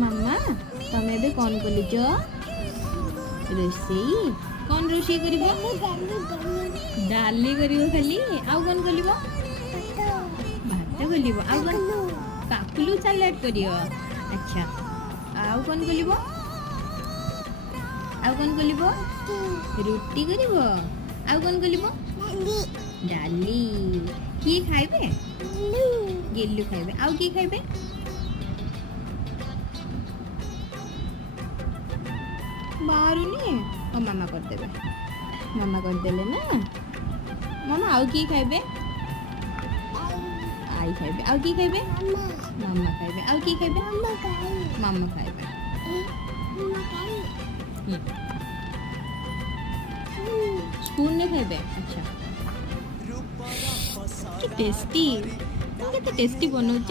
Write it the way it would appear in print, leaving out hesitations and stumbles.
ମାମା ତମେ ଏବେ କ'ଣ କଲୁଛ? ରୋଷେଇ କ'ଣ ରୋଷେଇ କରିବ? ଡାଲି କରିବ ଖାଲି? ଆଉ କ'ଣ କରିବ? ଭାତ କରିବ? ଆଉ କ'ଣ? କାକୁଲୁ ସାଲାଡ୍ କରିବ? ଆଚ୍ଛା, ଆଉ କ'ଣ କରିବ? ଆଉ କ'ଣ କରିବ? ରୁଟି କରିବ? ଆଉ କ'ଣ କରିବ? ଡାଲି। କିଏ ଖାଇବେ? ଗେଲୁ ଖାଇବେ। ଆଉ କିଏ ଖାଇବେ? ବାହାରୁନି? ଓ ମାମା କରିଦେବେ। ମାମା କରିଦେଲେ ନା। ମାମା ଆଉ କିଏ ଖାଇବେ? ଆଈ ଖାଇବେ। ଆଉ କିଏ ଖାଇବେ? ମାମା ଖାଇବେ। ଆଉ କିଏ ଖାଇବେ? ମାମା ଖାଇବେ। ସ୍ପୁନରେ ଖାଇବେ? ଆଚ୍ଛା, କି ଟେଷ୍ଟି। କେତେ ଟେଷ୍ଟି ବନଉଛ।